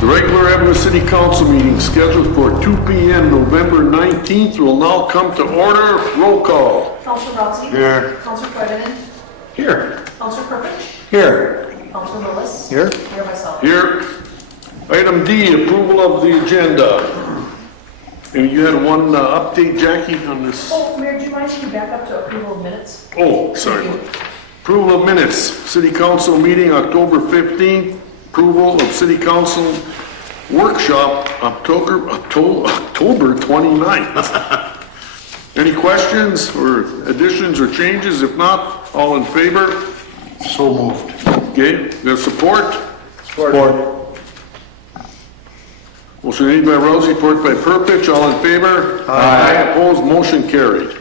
The regular Eveleth City Council meeting scheduled for 2 p.m. November 19th will now come to order. Roll call. Councilor Rousey. Here. Councilor Frederick. Here. Councilor Purpich. Here. Councilor Lewis. Here. Mayor myself. Here. Item D, approval of the agenda. And you had one update, Jackie, on this? Oh, Mayor, do you mind if you back up to approval of minutes? Oh, sorry. Approval of minutes, City Council meeting October 15th. Approval of City Council workshop October 29th. Any questions or additions or changes? If not, all in favor? So moved. Okay, there's support? Support. Motion made by Rousey, support by Purpich. All in favor? Aye. Opposed, motion carried.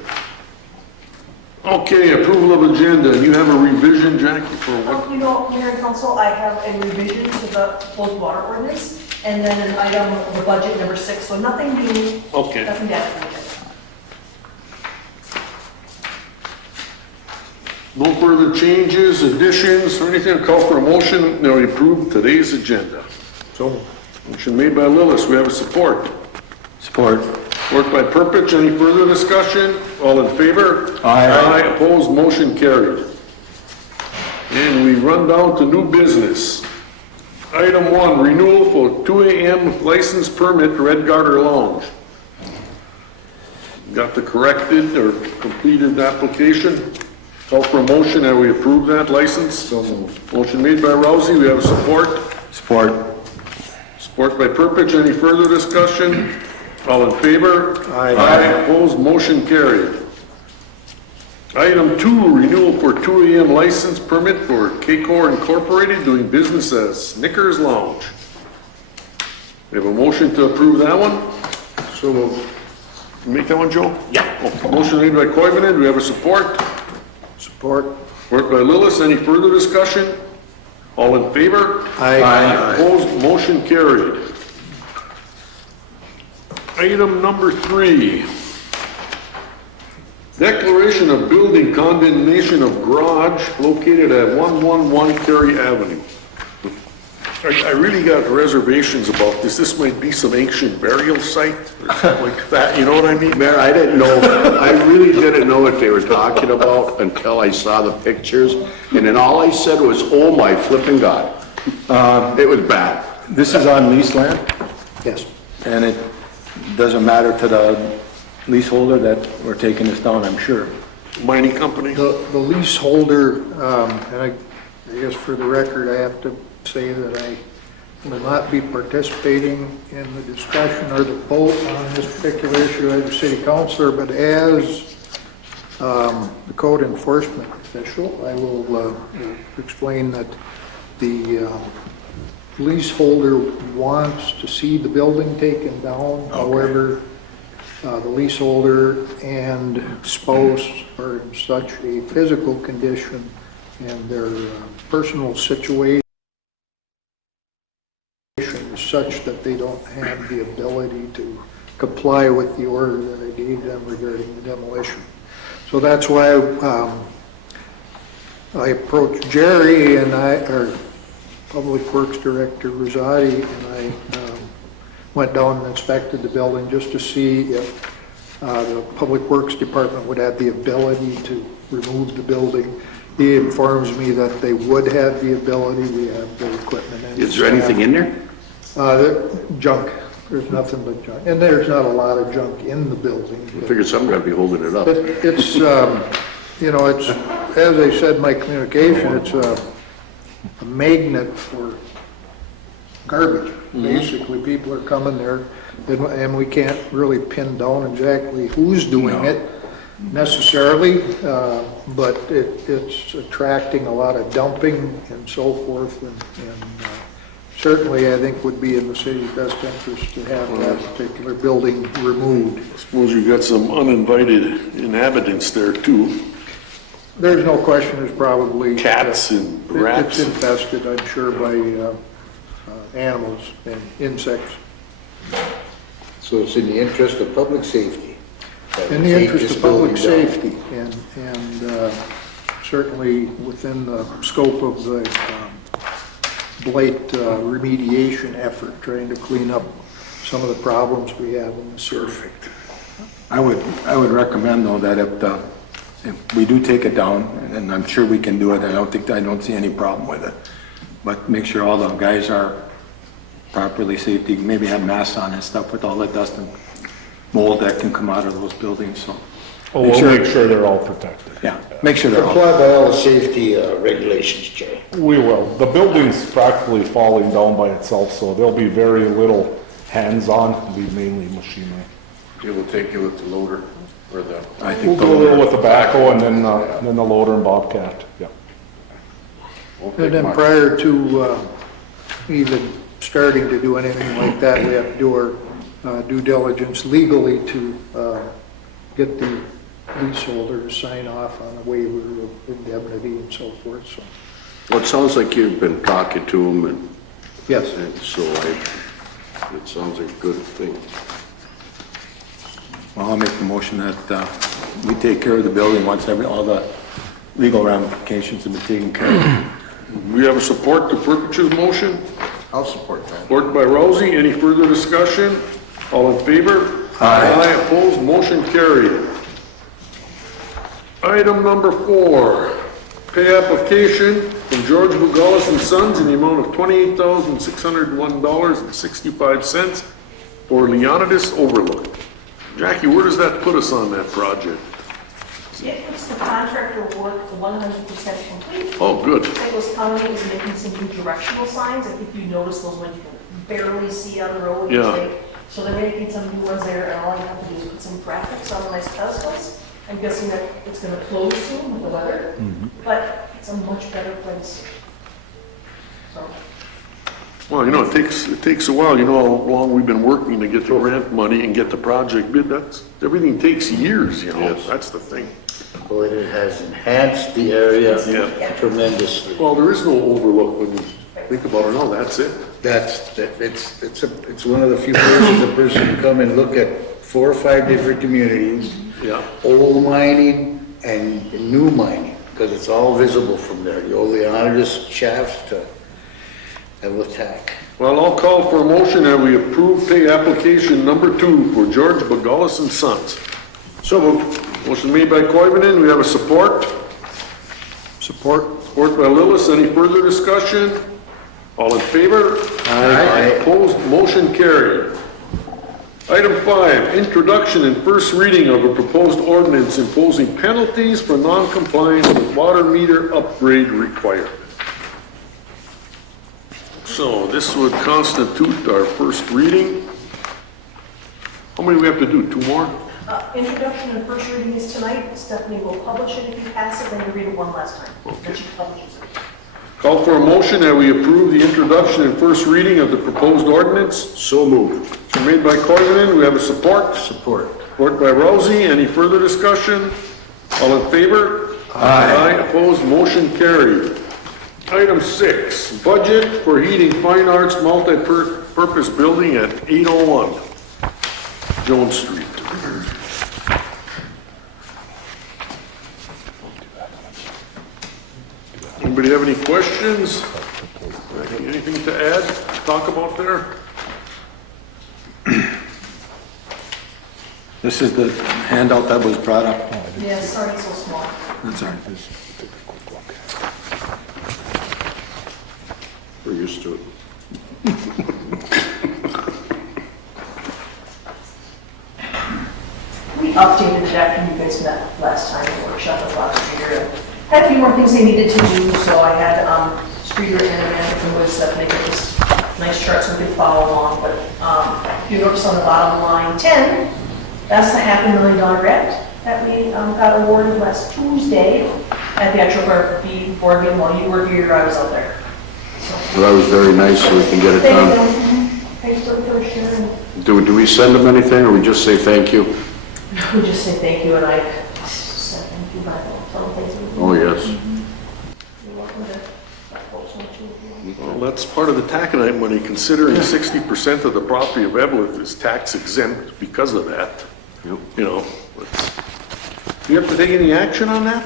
Okay, approval of agenda. You have a revision, Jackie, for what? You know, Mayor and Council, I have a revision to the proposed water ordinance, and then an item, the budget number 6, so nothing new. Okay. Nothing to add. No further changes, additions, or anything. Call for a motion that we approve today's agenda. So. Motion made by Lillis. We have a support. Support. Support by Purpich. Any further discussion? All in favor? Aye. Aye. Opposed? Motion carried. And we run down to new business. Item 1, renewal for 2 a.m. license permit Red Garter Lounge. Got the corrected or completed application? Call for a motion that we approve that license. So moved. Motion made by Rousey. We have a support. Support. Support by Purpich. Any further discussion? All in favor? Aye. Aye. Opposed? Motion carried. Item 2, renewal for 2 a.m. license permit for K-Core Incorporated doing business as Snickers Lounge. We have a motion to approve that one? So moved. Make that one, Joe? Yeah. Okay. Motion made by Koivunen. Do we have a support? Support. Support by Lillis. Any further discussion? All in favor? Aye. Aye. Opposed? Motion carried. Item number 3. Declaration of building condemnation of garage located at 111 Cary Avenue. I really got reservations about this. This might be some ancient burial site or something like that. You know what I mean? Mayor, I didn't know, I really didn't know what they were talking about until I saw the pictures. And then all I said was, oh my flipping God. It was bad. This is on lease land, Yes. and it doesn't matter to the leaseholder that we're taking this down, I'm sure. Mining company? The leaseholder, and I guess for the record, I have to say that I will not be participating in the discussion or the vote on this particular issue as a city councilor, but as the code enforcement official, I will explain that the leaseholder wants to see the building taken down. Okay. However, the leaseholder and spouse are in such a physical condition and their personal situation is such that they don't have the ability to comply with the order that I gave them regarding the demolition. So that's why I approached Jerry and our Public Works Director Rosati, and I went down and inspected the building just to see if the Public Works Department would have the ability to remove the building. He informs me that they would have the ability. We have the equipment. And Is there anything in there? Junk. There's nothing but junk. And there's not a lot of junk in the building. I figured someone got to be holding it up. But it's, you know, it's, as I said in my communication, it's a magnet for garbage. Basically, people are coming there, and we can't really pin down exactly who's doing it necessarily, but it's attracting a lot of dumping and so forth, and certainly I think would be in the city's best interest to have that particular building removed. I suppose you've got some uninvited inhabitants there too. There's no question there's probably cats and rats. It's infested, I'm sure, by animals and insects. So it's in the interest of public safety. In the interest of public safety, and certainly within the scope of the blight remediation effort, trying to clean up some of the problems we have in the surface. I would recommend though that if we do take it down, and I'm sure we can do it, I don't see any problem with it. But make sure all the guys are properly safety, maybe have masks on and stuff with all the dust and mold that can come out of those buildings, so. Oh, we'll make sure they're all protected. Yeah, make sure they're all. Comply by all the safety regulations, Jay. We will. The building's practically falling down by itself, so there'll be very little hands-on, it'll be mainly machinery. It will take you with the loader or the, I We'll think do a little with the backhoe and then the loader and bobcat, yeah. won't And take then much. prior to even starting to do anything like that, we have to do our due diligence legally to get the leaseholder to sign off on a waiver of indemnity and so forth, so, Well, it sounds like you've been talking to them yes. and so it sounds like a good thing. Well, I'll make the motion that we take care of the building once all the legal ramifications have been taken care of. We have a support to Purpiture's motion, I'll support that. support by Rousey. Any further discussion? All in favor? Aye. Opposed, motion carried. Item number 4, pay application from George Bugalis and Sons in the amount of $28,601.65 for Leonidas Overlook. Jackie, where does that put us on that project? It puts the contractor work 100% complete. Oh, good. St. Louis County is making some new directional signs. I think you noticed those ones you can barely see on the road. Yeah. So they're making some new ones there, and all you have to do is put some graphics on the nice pedestals. I'm guessing that it's gonna close soon with the weather, but it's a much better place. So, Well, you know, it takes a while. You know how long we've been working to get the grant money and get the project bid? Everything takes years, you know? Yes. That's the thing. Boy, it has enhanced the area Yeah. tremendously. Well, there is no overlook when you think about it. No, that's it. It's one of the few places a person can come and look at 4 or 5 different communities, Yeah. old mining and new mining, because it's all visible from there. The old Leonidas shafts to Eveleth. Well, I'll call for a motion that we approve pay application number 2 for George Bugalis and Sons. So moved. Motion made by Koivunen. We have a support. Support? Support by Lillis. Any further discussion? All in favor? Aye. Opposed? Motion carried. Item 5, introduction and first reading of a proposed ordinance imposing penalties for non-compliance with water meter upgrade requirement. So this would constitute our first reading. How many do we have to do? 2 more? introduction and first reading is tonight. Stephanie will publish it if you pass it, then you read it one last time. Then she publishes it. Call for a motion that we approve the introduction and first reading of the proposed ordinance. So moved. Motion made by Koivunen. We have a support. Support. Support by Rousey. Any further discussion? All in favor? Aye. Opposed? Motion carried. Item 6, budget for heating fine arts multi-purpose building at 801 Jones Street. Anybody have any questions? Anything to add, talk about there? This is the handout that was brought up. Yeah, sorry it's so small. That's all right. We're used to it. We updated it after you guys met last time in the workshop with Bob Streeter. Had a few more things they needed to do, so I had Streeter and Amanda from Wood Stephanie get this nice chart so we could follow along. But if you notice on the bottom line 10, that's the $500,000 grant that we got awarded last Tuesday at the actual board meeting. While you were here, I was out there. Well, that was very nice, so we can get it Thank done. you. Thanks for sharing. Do we send them anything, or we just say thank you? We just say thank you, and I said thank you by telling things. Oh, yes. You're welcome to let folks know too. Well, that's part of the taconite money, considering 60% of the property of Eveleth is tax exempt because of that. Yep. You know, do you have to take any action on that?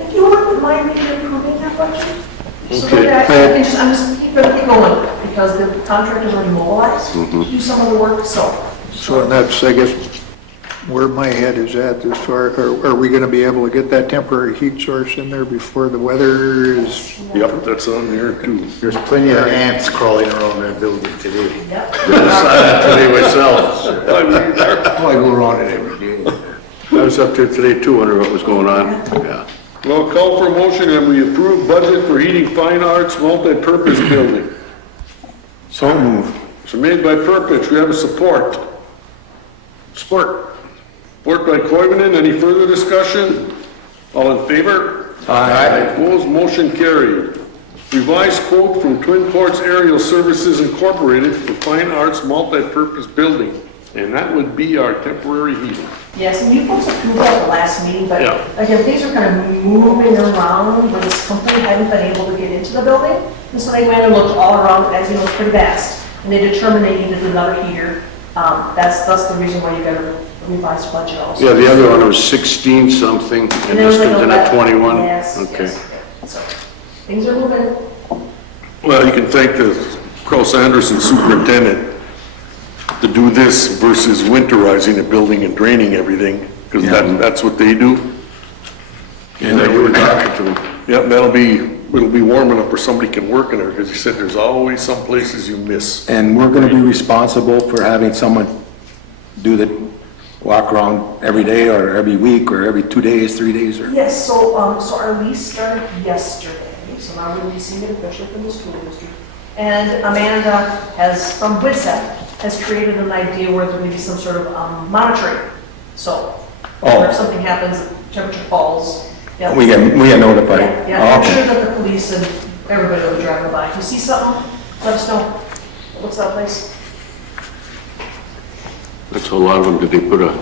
If you wouldn't mind me approving that budget? So Okay. that, I'm just gonna keep going, because the contractor's already mobilized to do some of the work, so. So and that's, I guess, where my head is at as far, are we gonna be able to get that temporary heat source in there before the weather is? Yep, that's on there too. There's plenty of ants crawling around that building today. Yep. Today myself. Oh, I go around it every day. I was up there today too, wondering what was going on. Yeah. Well, call for a motion and we approve budget for heating fine arts multi-purpose building. So moved. So made by Purpich, we have a support. Support. Support by Koivunen, any further discussion? All in favor? Aye. Opposed, motion carried. Revised quote from Twin Ports Aerial Services Incorporated for fine arts multi-purpose building. And that would be our temporary heating. Yes, and you folks approved that at the last meeting, but Yeah. again, things are kind of moving around, but this company hadn't been able to get into the building. And so they went and looked all around, as you know, it's pretty vast, and they determined they needed another heater. That's the reason why you got a revised budget also. Yeah, the other one was 16 something, and there was this like comes in at 21? Yes, Okay. yes. So, things are moving. Well, you can thank the Kraus Anderson superintendent to do this versus winterizing a building and draining everything, because that's what they do. And you were talking to him. Yep, it'll be warm enough where somebody can work in there, because he said there's always some places you miss. And we're gonna be responsible for having someone do the walk around every day or every week or every 2 days, 3 days or? Yes, so our lease started yesterday, so now we're leasing it officially from the school district. And Amanda from WISEP, has created an idea where there may be some sort of monitoring. So, if something happens, temperature falls. Yeah. We get notified? Yeah, yeah, I'm Okay. sure that the police and everybody will be driving by. If you see something, let us know. What's that place? That's a lot of them, did they put a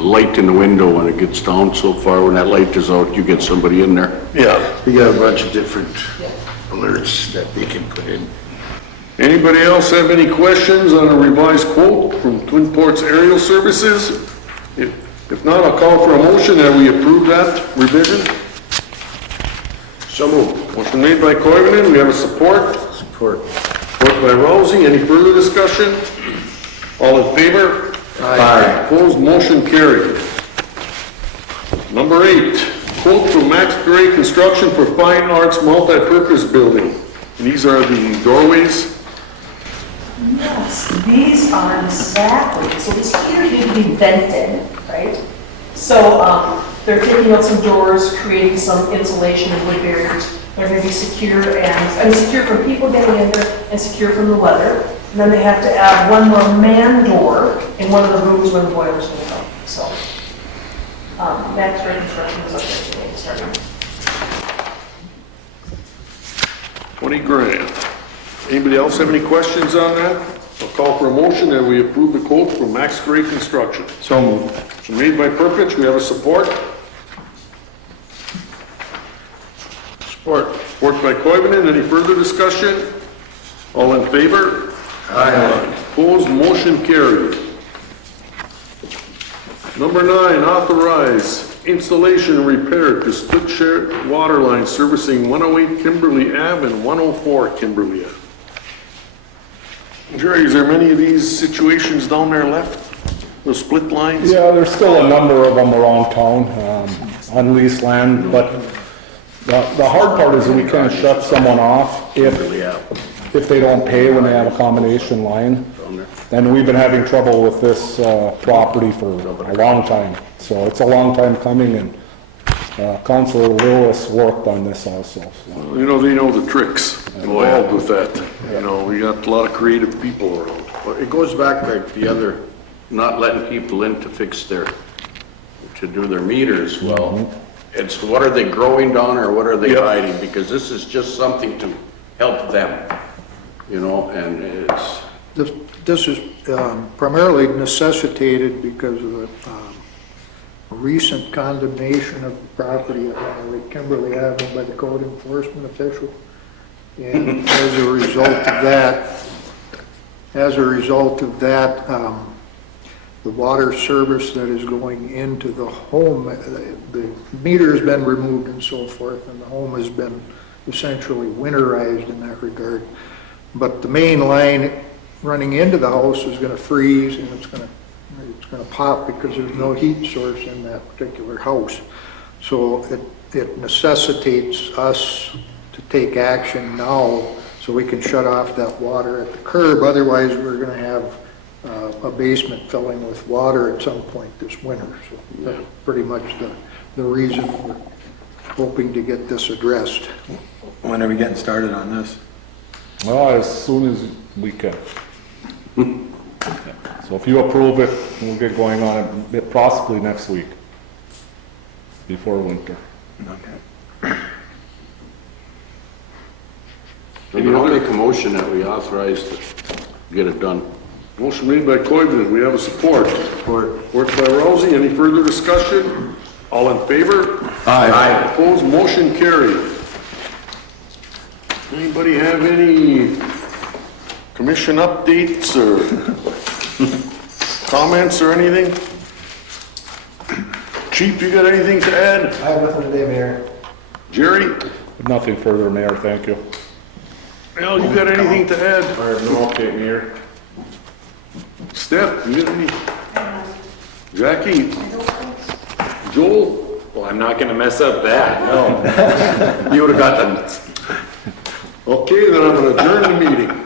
light in the window when it gets down so far? When that light is out, you get somebody in there? Yeah. We got a bunch of different Yeah. alerts that we can put in. Anybody else have any questions on a revised quote from Twin Ports Aerial Services? If not, I'll call for a motion that we approve that revision. So moved. Motion made by Koivunen, we have a support. Support. Support by Rousey, any further discussion? All in favor? Aye. Opposed, motion carried. Number 8, quote from Max Gray Construction for Fine Arts Multi-Purpose Building. These are the doorways. Yes, these are exactly, so these heaters need to be vented, right? So they're taking out some doors, creating some insulation and wood barriers. They're going to be secure secure from people getting in there and secure from the weather. And then they have to add one more man door in one of the rooms where the boiler's going to go. So Max Gray Construction is up there today starting. 20 grand. Anybody else have any questions on that? I'll call for a motion that we approve the quote from Max Gray Construction. So moved. So made by Purpich, we have a support. Support. Support by Koivunen, any further discussion? All in favor? Aye. Opposed, motion carried. Number 9, authorize installation and repair to split shared water line servicing 108 Kimberly Ave and 104 Kimberly Ave. Jerry, is there many of these situations down there left? Those split lines? Yeah, there's still a number of them around town, on leased land, but the hard part is that we can't shut someone off if they don't pay when they have a combination line. And we've been having trouble with this property for a long time. So it's a long time coming, and Councilor Lewis worked on this also. So. You know, they know the tricks involved with that. You know, we got a lot of creative people around. Well, it goes back like the other, not letting people in to fix to do their meters. Well, it's what are they growing down or what are they hiding? Because this is just something to help them, you know, and it's... This is primarily necessitated because of the recent condemnation of the property at Kimberly Avenue by the code enforcement official. And as a result of that, the water service that is going into the home, the meter has been removed and so forth, and the home has been essentially winterized in that regard. But the main line running into the house is gonna freeze and it's gonna pop because there's no heat source in that particular house. So it necessitates us to take action now so we can shut off that water at the curb. Otherwise, we're gonna have a basement filling with water at some point this winter. So that's pretty much the reason we're hoping to get this addressed. When are we getting started on this? Well, as soon as we can. So if you approve it, we'll get going on it possibly next week, before winter. Okay. I'll make a motion that we authorize to get it done. Motion made by Coivinon, we have a support. Support by Rousey, any further discussion? All in favor? Aye. Opposed, motion carried. Anybody have any commission updates or comments or anything? Chief, you got anything to add? I have nothing today, Mayor. Jerry? Nothing further, Mayor, thank you. Al, you got anything to add? I have no update, Mayor. Steph, you got any? Jackie? Joel? Well, I'm not gonna mess up that, no. You would've got them. Okay, then I'm gonna adjourn the meeting.